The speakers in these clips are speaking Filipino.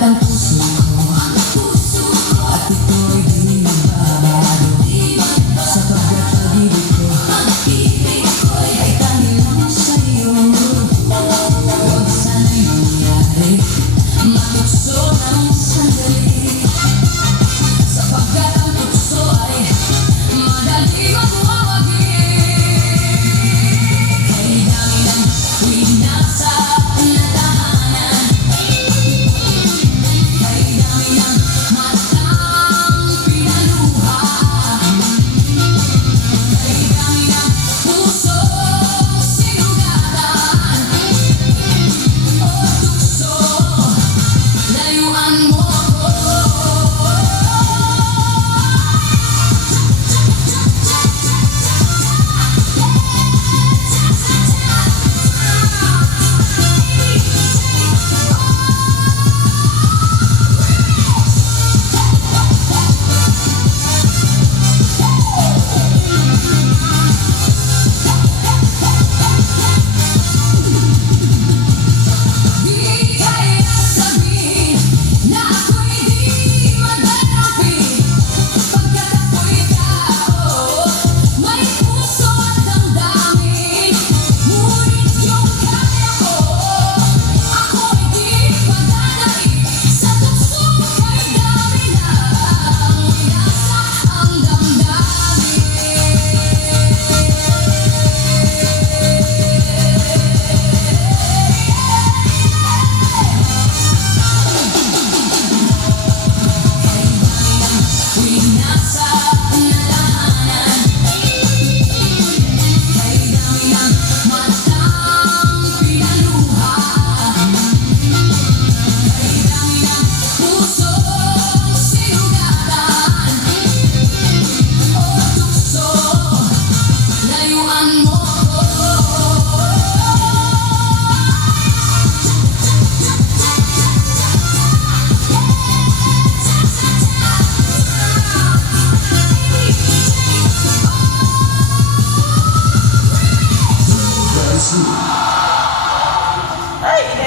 ang puso ko at ito'y di magbabago, sapagkat pag-ibig ko'y ay tanging lang sa'yo. Huwag sana'y mangyari, matukso ng sandali, sapagkat ang tukso ay madali magwawagi. Kay dami ng tuwing nasa natahanan, kay dami ng matang pinaluha, kay dami ng pusong sinugatan. O tukso, layuan mo ko. Di kaya sabihin na ako'y di madarapi, pagkat ako'y tao, may puso at damdamin. Ngunit yung kaya ko, ako'y di padadali sa tuksong kay dami ng winasa ang damdamin. Tuwing nasa natahanan, kay dami ng matang pinaluha, kay dami ng pusong sinugatan. O tukso, layuan mo ko.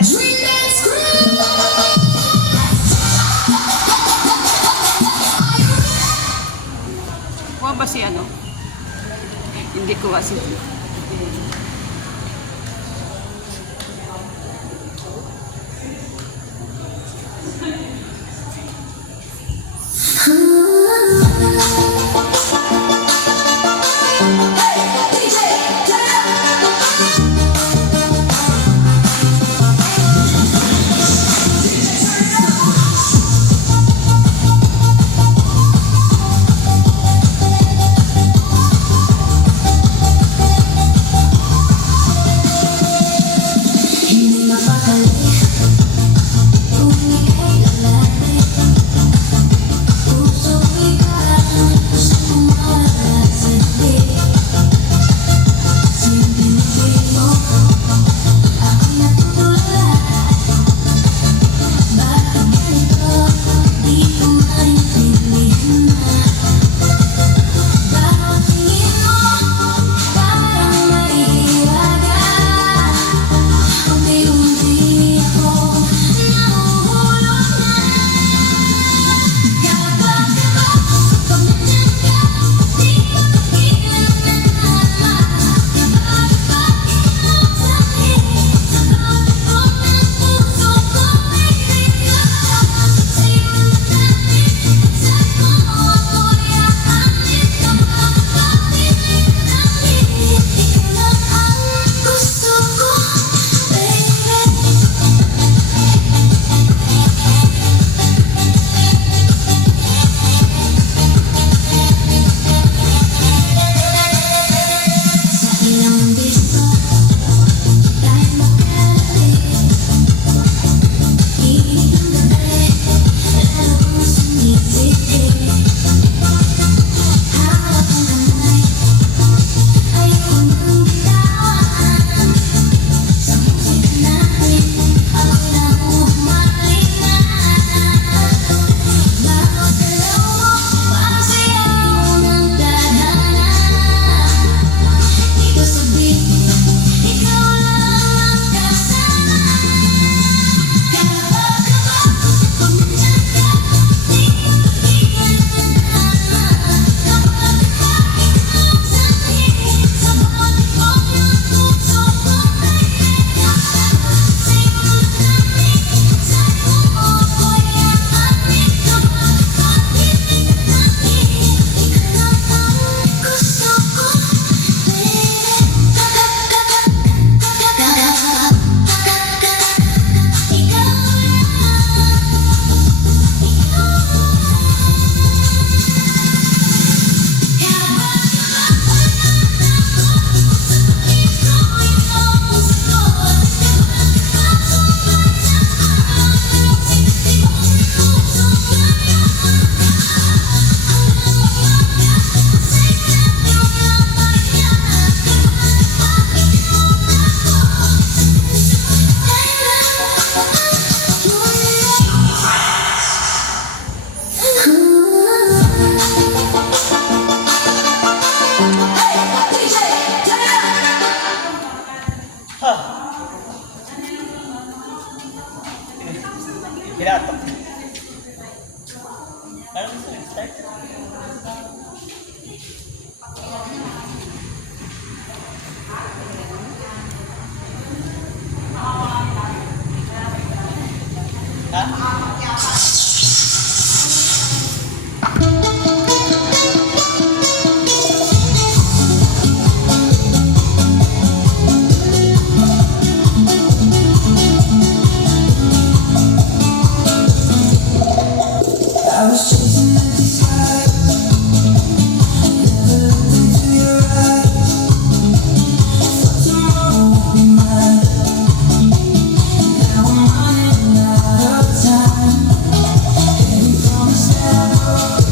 Dream Dance Crew! Kuha ba si ano? Hindi kuha si Hindi mapakali kung ika'y lalaki. Hinatok. Ano gusto niyo? Start? Ha? I was chasing empty skies, never looked into your eyes. Thought tomorrow would be mine. Now I'm running out of time. Every promise that I broke,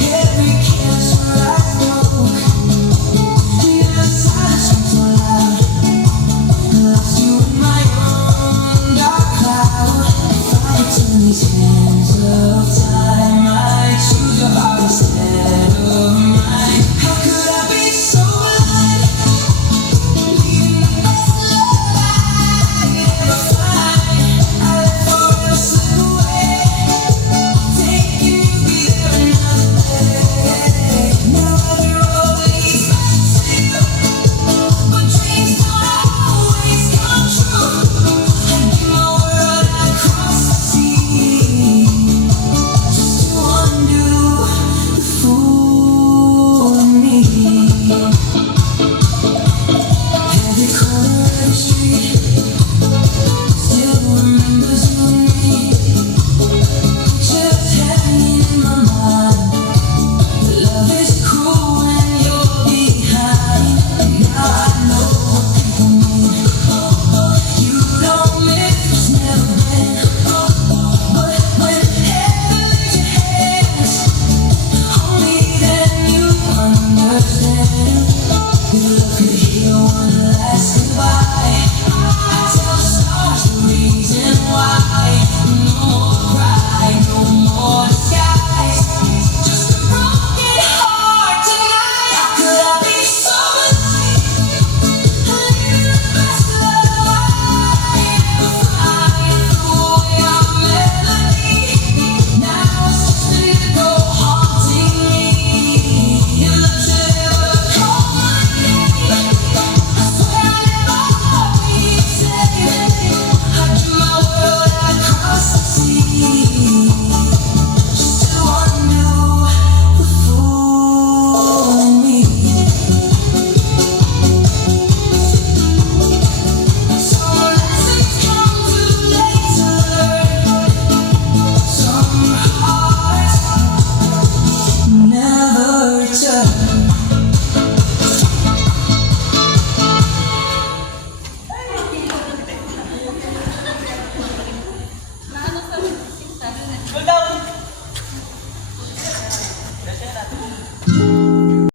every kiss your eyes broke. Your silence was so loud. Lost you in my own dark cloud. If I could turn these hands.